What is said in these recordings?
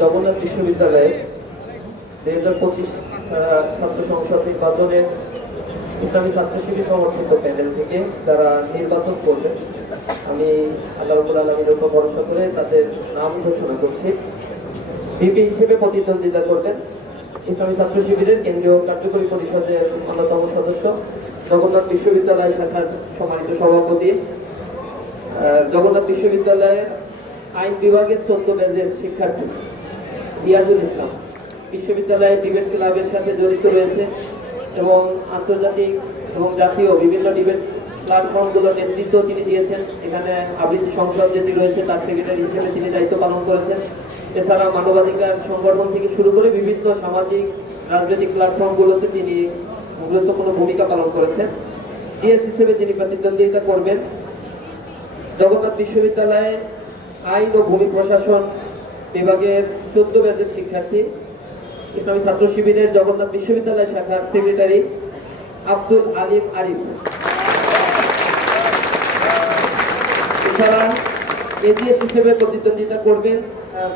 জগন্নাথ বিশ্ববিদ্যালয়ে দুই হাজার পঁচিশ ছাত্র সংসদ নির্বাচনে ইসলামী ছাত্র শিবির সমর্থিত প্যানেল থেকে যারা নির্বাচন করবে আমি আল্লাহ আলমীর উপর ভরসা করে তাদের নাম ঘোষণা করছি। বিপি হিসেবে প্রতিদ্বন্দ্বিতা করবেন ইসলামী ছাত্র শিবিরের কেন্দ্রীয় কার্যকরী পরিষদের অন্যতম সদস্য, জগন্নাথ বিশ্ববিদ্যালয় শাখার সম্মানিত সভাপতি। জগন্নাথ বিশ্ববিদ্যালয়ের আইন বিভাগের চোদ্দ ব্যাচের শিক্ষার্থী। রিয়াজুল ইসলাম বিশ্ববিদ্যালয়ে ডিবেট ক্লাবের সাথে জড়িত রয়েছে এবং আন্তর্জাতিক এবং জাতীয় বিভিন্ন ডিবেট প্ল্যাটফর্মগুলোর নেতৃত্ব তিনি দিয়েছেন। এখানে আবৃত্তি সংসদ যেটি রয়েছে, তার সেক্রেটারি হিসেবে তিনি দায়িত্ব পালন করেছেন। এছাড়া মানবাধিকার সংগঠন থেকে শুরু করে বিভিন্ন সামাজিক, রাজনৈতিক প্ল্যাটফর্মগুলোতে তিনি গুরুত্বপূর্ণ ভূমিকা পালন করেছেন। জিএস হিসেবে তিনি প্রতিদ্বন্দ্বিতা করবেন। জগন্নাথ বিশ্ববিদ্যালয়ে আইন ও ভূমি প্রশাসন বিভাগের চোদ্দ ব্যাচের শিক্ষার্থী, ইসলামী ছাত্র শিবিরের জগন্নাথ বিশ্ববিদ্যালয় শাখার সেক্রেটারি আব্দুল আলিম আরিফ। এছাড়া এজিএস হিসেবে প্রতিদ্বন্দ্বিতা করবেন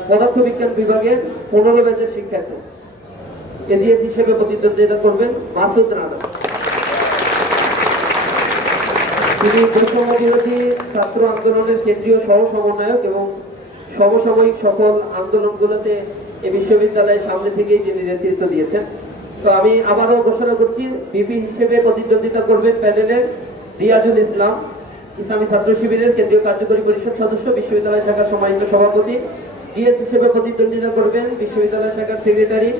পদার্থবিজ্ঞান বিভাগের পনেরো ব্যাচের শিক্ষার্থী। এজিএস হিসেবে প্রতিদ্বন্দ্বিতা করবেন মাসুদ রানা। তিনি বৈষম্য বিরোধী ছাত্র আন্দোলনের কেন্দ্রীয় সহ সমন্বয়ক এবং সমসাময়িক সকল আন্দোলনগুলোতে এই বিশ্ববিদ্যালয়ের সামনে থেকেই তিনি নেতৃত্ব দিয়েছেন। তো আমি আবারও ঘোষণা করছি, বিপি হিসেবে প্রতিদ্বন্দ্বিতা করবেন প্যানেলের রিয়াজুল ইসলাম, ইসলামী ছাত্র শিবিরের কেন্দ্রীয় কার্যকরী পরিষদ সদস্য, বিশ্ববিদ্যালয় শাখার সম্মানিত সভাপতি জিএস হিসেবে প্রতিদ্বন্দ্বিতা করবেন বিশ্ববিদ্যালয় শাখার সেক্রেটারি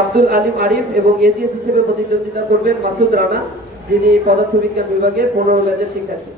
আব্দুল আলিম আরিফ এবং এজিএস হিসেবে প্রতিদ্বন্দ্বিতা করবেন মাসুদ রানা, যিনি পদার্থবিজ্ঞান বিভাগের পনেরো ব্যাচের শিক্ষার্থী।